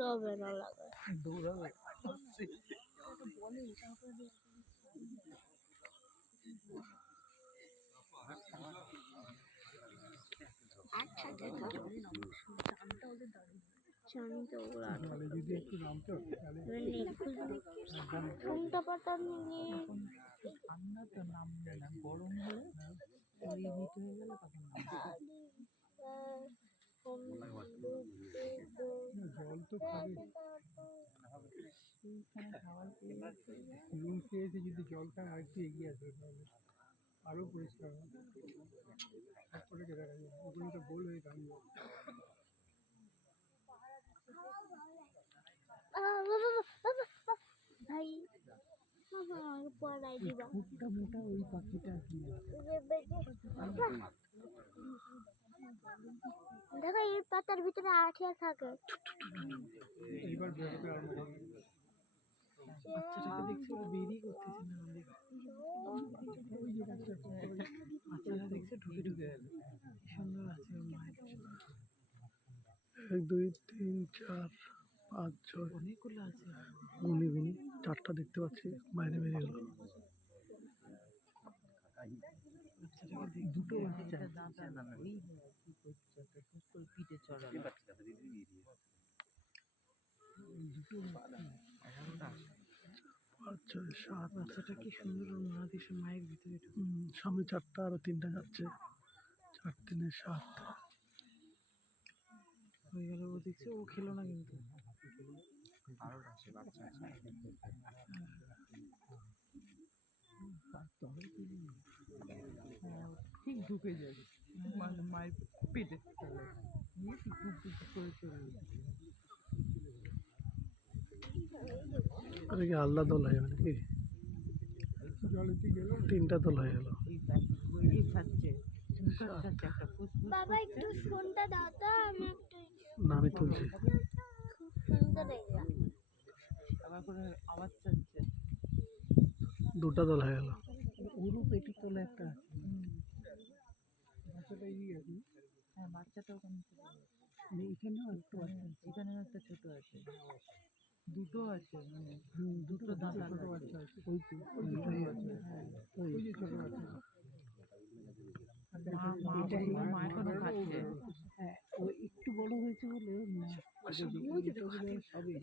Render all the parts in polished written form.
হবে না লাগে গরম হলে হিট হয়ে গেলে তখন জল তো খাবে নুন খেয়েছে যদি জলটা আর একটু এগিয়ে আসবে তাহলে আরও পরিষ্কার হবে তারপরে দেখা যাবে ওগুলো তো গোল হয়ে দাঁড়িয়ে ভাই পড়াই দিবা খুবটা মোটা ওই পাখিটা কি দেখো এই পাতার ভিতরে আঠিয়া থাকে এইবার বেরোতে আরম্ভ হবে বাচ্চাটাকে দেখছি ওরা বেরিয়ে করতেছে না ওই যে বাচ্চাটা দেখছে ঢুকে ঢুকে গেল সুন্দর আছে ওর মায়ের 1 2 3 4 5 6 অনেকগুলো আছে গুনি গুনি 4টা দেখতে পাচ্ছি বাইরে বেরিয়ে গেল দুটো বাচ্চা পিঠে চড়া আচ্ছা 7 বাচ্চাটা কি সুন্দর মা দিছে মায়ের ভিতরে সামনে 4টা আর 3টা যাচ্ছে 4 3 7 হয়ে গেল ও দেখছে ও খেলো না কিন্তু ঠিক ঢুকে যাবে মায়ের পেটে নিয়ে টুক টুক করে চলে আরে কি আলাদা দল হয়ে গেল নাকি জলেতে গেল 3টা দল হয়ে গেল বাবা একটু ফোনটা দাও তো আমি একটু না আমি তুলছি সুন্দর এটা আবার করে আওয়াজ চাচ্ছে 2টা দল হয়ে গেল ওরও পেটের তলে একটা আছে বাচ্চাটা এগিয়ে গেছে হ্যাঁ বাচ্চাটাও এখানেও একটা আছে এখানেও একটা ছোট আছে দুটো আছে মানে দুটো দাঁতা ছোট বাচ্চা আছে ওই তো দুটোই আছে হ্যাঁ ওই যে ছোট বাচ্চা মা এখনো খাচ্ছে হ্যাঁ ও একটু বড় হয়েছে বলে সবই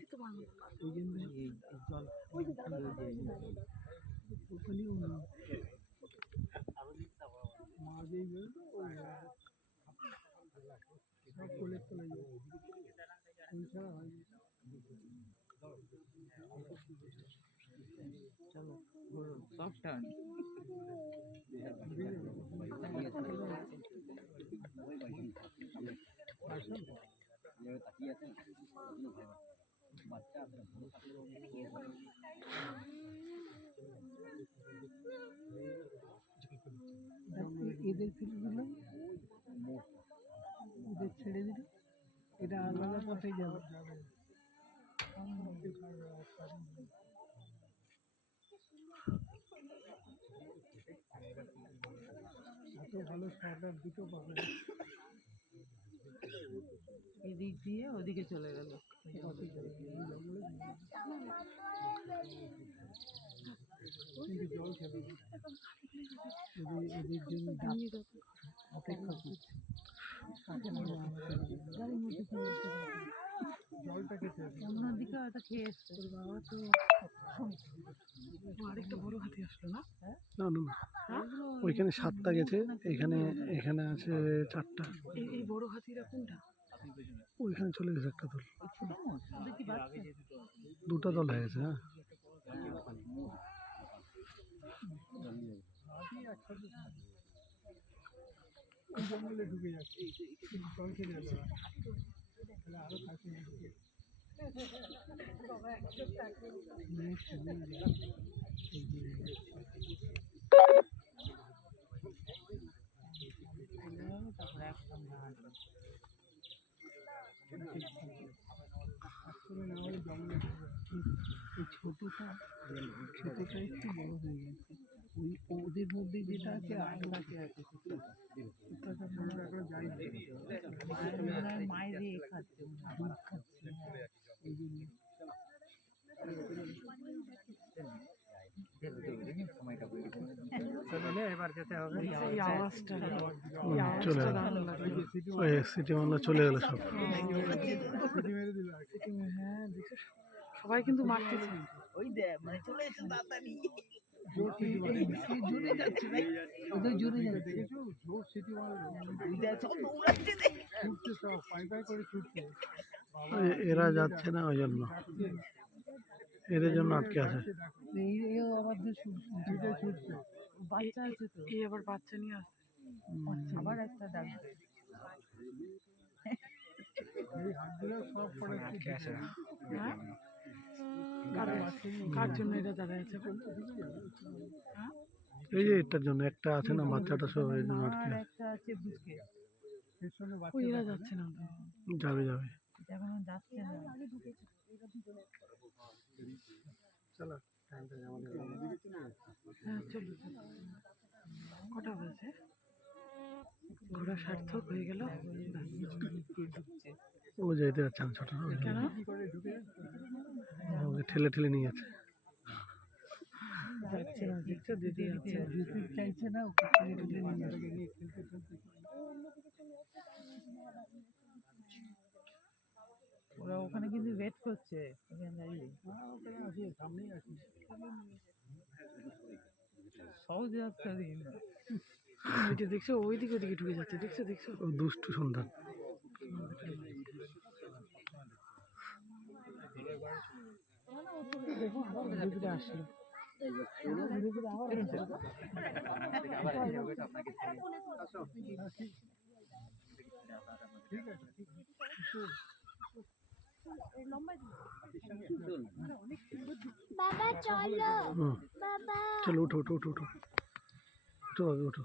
ওই জন্য এই জল ওখানেও মা যেই বেরোতো সব কোলের তলে যাবে ছাড়া হয় চলো বলুন সব টান এদের ফেলে দিলাম এদের ছেড়ে দিল এটা আলাদা পথে যাবে এত ভালো সাঁতার দুটো পাবে এদিক দিয়ে ওদিকে চলে গেল জল খেলে এদের জন্য অপেক্ষা করছে জলটা খেতে অন্যদিকে হয়তো খেয়ে এসছে বাবা তো আরেকটা বড় হাতি আসলো না না না না ওইখানে 7টা গেছে এখানে এখানে আছে 4টা এই বড় হাতিরা কোনটা ওইখানে চলে গেছে একটা দল 2টা দল হয়ে গেছে হ্যাঁ জঙ্গলে ঢুকে যাচ্ছে জল খেয়ে যাবে আরো থাকে ছোটটা একটু বড় হয়ে গেছে ওই ওদের মধ্যে যেটা আছে আটটাতে আছে যাই মনে হয় মায়ের ইয়ে খাচ্ছে, দুধ খাচ্ছে। এই জন্য এবার যেতে হবে। এই আওয়াজটা চলে গেল, ওই সিটি মামলা চলে গেল সব। হ্যাঁ দেখো সবাই কিন্তু মারতেছে। ওই দে মানে চলে এসে তাড়াতাড়ি জোরে যাচ্ছে ভাই, ওদের জোরে যাচ্ছে। দেখেছো জোর সিটি মারলো, সব দৌড়াচ্ছে দেখ। ছুটছে সব পাই পাই করে ছুটছে। এরা যাচ্ছে না ওই জন্য, এদের জন্য আটকে আছে। এই আবার ছুটে ছুটছে। বাচ্চা আছে তো, এই আবার বাচ্চা নিয়ে আসছে। আবার একটা ডাকবে। এই হাতগুলো সব পড়ে আটকে আছে। হ্যাঁ? কার জন্য এটা দাঁড়ায় আছে? এই যে এটার জন্য একটা আছে না, বাচ্চাটা সব এই জন্য আটকে আছে। একটা আছে বুঝকে, এর সঙ্গে ওই এরা যাচ্ছে না তো। যাবে যাবে। এখন যাচ্ছে না। চলো টাইমটা আমাদের হ্যাঁ চলো চলো। কটা বাজে? ঘোরা সার্থক হয়ে গেল। ও যেতে যাচ্ছে না, ছোট কেন? ওকে ঠেলে ঠেলে নিয়ে যাচ্ছে। যাচ্ছে না, দেখছো দিদি যাচ্ছে। যেতে চাইছে না, ওকে ঠেলে ঠেলে নিয়ে যাচ্ছে। ওরা ওখানে কিন্তু ওয়েট করছে, ওখানে দাঁড়িয়ে। সামনেই আছি। সহজে আসতে দিন। ওইটা দেখছো, ওইদিকে ওইদিকে ঢুকে যাচ্ছে, দেখছো দেখছো। ও দুষ্টু সন্তান। দেখো ধীরে ধীরে আসলো। বাবা চলো হুম, বাবা চলো উঠো উঠো উঠো উঠো, উঠো আগে উঠো।